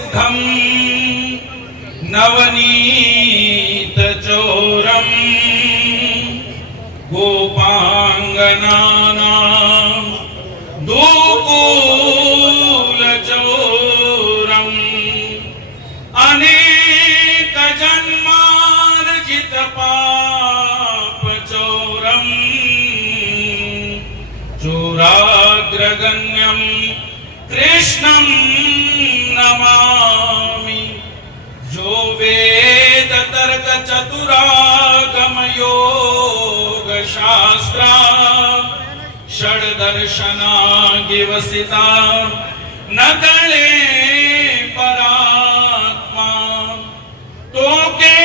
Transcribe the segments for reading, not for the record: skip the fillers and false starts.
सिद्धम नवनीत चोरम गोपांगनानां दुकूल चोरम अनेक जन्मार्जित पाप चोरम चोराग्रगण्यं कृष्णं नमामि। जो वेद तर्क चतुरागम योग शास्त्रा षड्दर्शना गिवसिता न तळे परात्मा तो के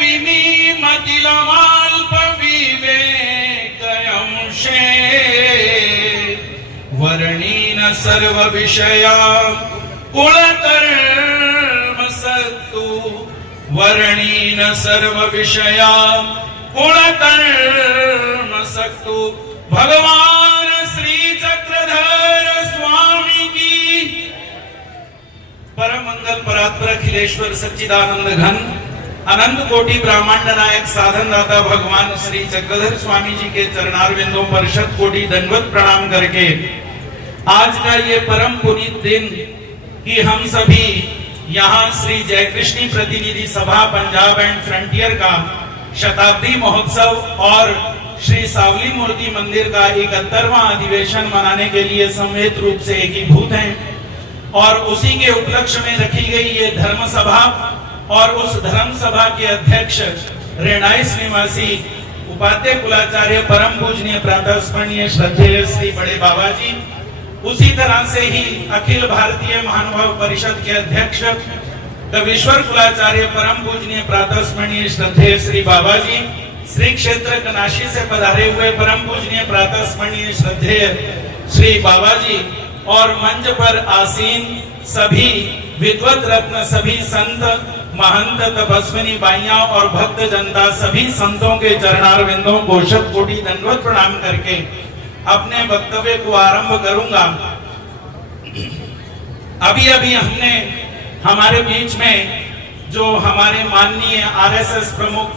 विनी मतिलमाल्प विवेक अंशे वर्णीन सर्व विषया कुलकर्म सत्तु वर्णीन सर्व विषया कुलकर्म सत्तु। भगवान श्री चक्रधर स्वामी की परम मंगल परात्पर अखिलेश्वर सच्चिदानंद घन अनंत कोटि ब्रह्मांड नायक साधन दाता भगवान श्री चक्रधर स्वामी जी के चरणारविंदों पर शत कोटि दंडवत प्रणाम करके आज का ये परम पुनीत दिन कि हम सभी यहाँ श्री जयकृष्णी प्रतिनिधि सभा पंजाब एंड फ्रंटियर का शताब्दी महोत्सव और श्री सावली मूर्ति मंदिर का 71वां अधिवेशन मनाने के लिए सम्मिलित रूप से एकीभूत हैं और उसी के उपलक्ष्य में रखी गई ये धर्म सभा और उस धर्म सभा के अध्यक्ष रेणाइस निवासी उपाध्याय कुलाचार्य परम पूजनीय प्रातः स्मरणीय श्रद्धेय श्री बड़े बाबा जी, उसी तरह से ही अखिल भारतीय महानुभाव परिषद के अध्यक्ष कविश्वर कुलाचार्य परम पूजनीय प्रातः स्मरणीय श्रद्धेय श्री बाबा जी, श्री क्षेत्र कनाशी से पधारे हुए परम पूजनीय प्रातः स्मरणीय श्रद्धेय श्री बाबा जी और मंच पर आसीन सभी विद्वत रत्न, सभी संत महंत, तपस्विनी बाइयां और भक्त जनता, सभी संतों के चरणारविंदों को शत कोटि दंडवत प्रणाम करके अपने वक्तव्य को आरंभ करूंगा। अभी अभी हमने हमारे बीच में जो हमारे माननीय आरएसएस प्रमुख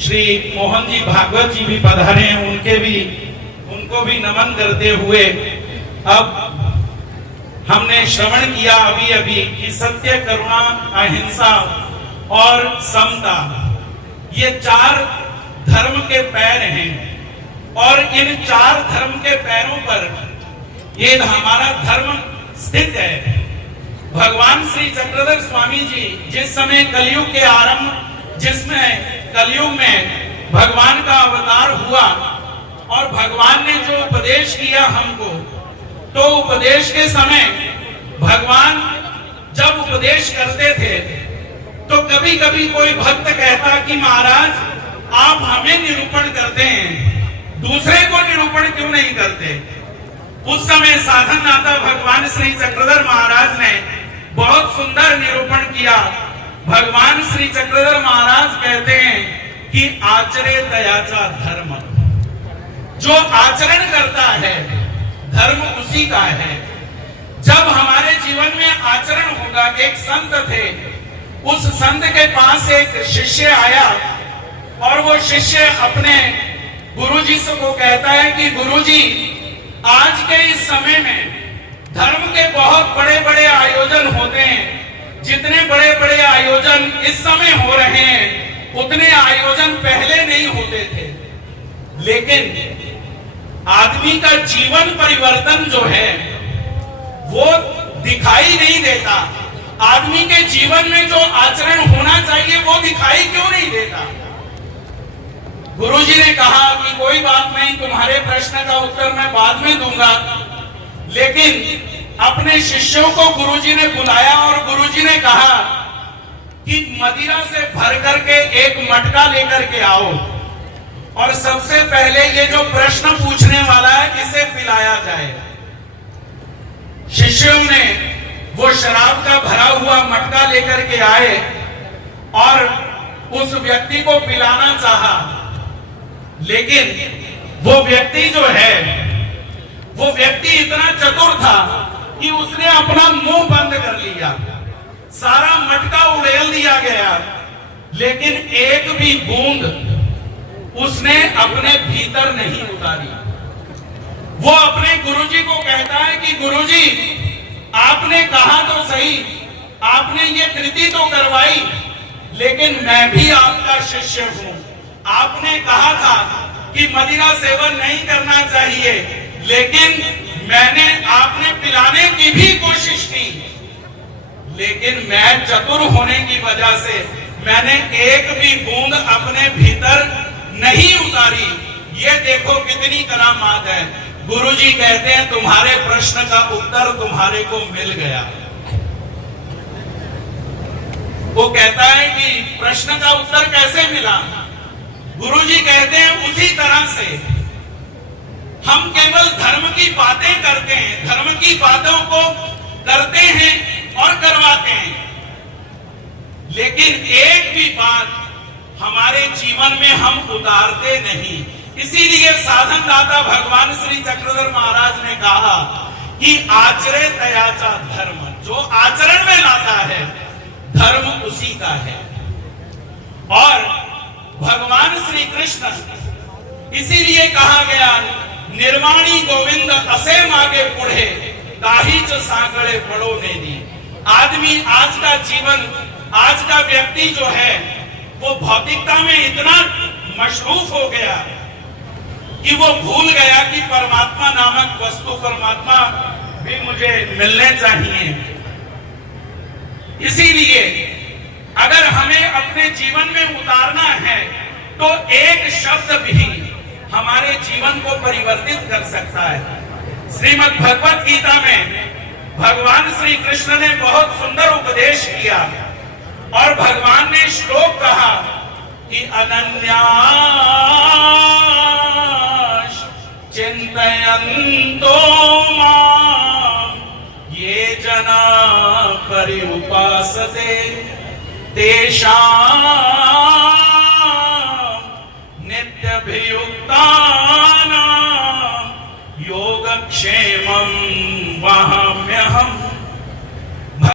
श्री मोहन जी भागवत जी भी पधारे हैं, उनको भी नमन करते हुए अब हमने श्रवण किया अभी अभी कि सत्य, करुणा, अहिंसा और समता ये 4 धर्म के पैर हैं और इन 4 धर्म के पैरों पर ये हमारा धर्म स्थित है। भगवान श्री चक्रधर स्वामी जी जिस समय कलयुग के आरंभ, जिसमें कलयुग में भगवान का अवतार हुआ और भगवान ने जो उपदेश किया हमको, तो उपदेश के समय भगवान जब उपदेश करते थे तो कभी कभी कोई भक्त कहता कि महाराज आप हमें निरूपण करते हैं, दूसरे को निरूपण क्यों नहीं करते। उस समय साधन दाता भगवान श्री चक्रधर महाराज ने बहुत सुंदर निरूपण किया। भगवान श्री चक्रधर महाराज कहते हैं कि आचरे तयाचा धर्म, जो आचरण करता है धर्म उसी का है। जब हमारे जीवन में आचरण होगा, एक संत थे, उस संत के पास एक शिष्य आया और वो शिष्य अपने गुरुजी से को कहता है कि गुरुजी, आज के इस समय में धर्म के बहुत बड़े बड़े आयोजन होते हैं, जितने बड़े बड़े आयोजन इस समय हो रहे हैं उतने आयोजन पहले नहीं होते थे, लेकिन आदमी का जीवन परिवर्तन जो है वो दिखाई नहीं देता। आदमी के जीवन में जो आचरण होना चाहिए वो दिखाई क्यों नहीं देता। गुरुजी ने कहा कि कोई बात नहीं, तुम्हारे प्रश्न का उत्तर मैं बाद में दूंगा, लेकिन अपने शिष्यों को गुरुजी ने बुलाया और गुरुजी ने कहा कि मदिरा से भर करके एक मटका लेकर के आओ और सबसे पहले ये जो प्रश्न पूछने वाला है इसे पिलाया जाए। शिष्यों ने वो शराब का भरा हुआ मटका लेकर के आए और उस व्यक्ति को पिलाना चाहा, लेकिन वो व्यक्ति जो है वो व्यक्ति इतना चतुर था कि उसने अपना मुंह बंद कर लिया। सारा मटका उड़ेल दिया गया, लेकिन एक भी बूंद उसने अपने भीतर नहीं उतारी। वो अपने गुरुजी को कहता है कि गुरुजी, आपने कहा तो सही, आपने ये कृति तो करवाई, लेकिन मैं भी आपका शिष्य हूं। आपने कहा था कि मदिरा सेवन नहीं करना चाहिए, लेकिन आपने पिलाने की भी कोशिश की, लेकिन मैं चतुर होने की वजह से मैंने एक भी बूंद अपने भीतर नहीं उतारी। ये देखो कितनी करामात है। गुरुजी कहते हैं तुम्हारे प्रश्न का उत्तर तुम्हारे को मिल गया। वो कहता है कि प्रश्न का उत्तर कैसे मिला? गुरुजी कहते हैं उसी तरह से हम केवल धर्म की बातें करते हैं, धर्म की बातों को करते हैं और करवाते हैं, लेकिन एक भी बात हमारे जीवन में हम उतारते नहीं। इसीलिए साधन दाता भगवान श्री चक्रधर महाराज ने कहा कि आचरे तयाचा धर्म, जो आचरण में लाता है धर्म उसी का है। और भगवान श्री कृष्ण, इसीलिए कहा गया निर्वाणी गोविंद असे मागे पुढ़े ताही जो सागड़े बड़ो ने दी। आदमी आज का जीवन, आज का व्यक्ति जो है वो भौतिकता में इतना मशरूफ हो गया कि वो भूल गया कि परमात्मा नामक वस्तु, परमात्मा भी मुझे मिलने चाहिए। इसीलिए अगर हमें अपने जीवन में उतारना है तो एक शब्द भी हमारे जीवन को परिवर्तित कर सकता है। श्रीमद् भगवत गीता में भगवान श्री कृष्ण ने बहुत सुंदर उपदेश किया और भगवान ने श्लोक कहा कि अनन्यास चिंतयन्तो माम ये जना पर्युपासते तेषां नित्यभियुक्तानां योगक्षेमं वहाम्यहम्।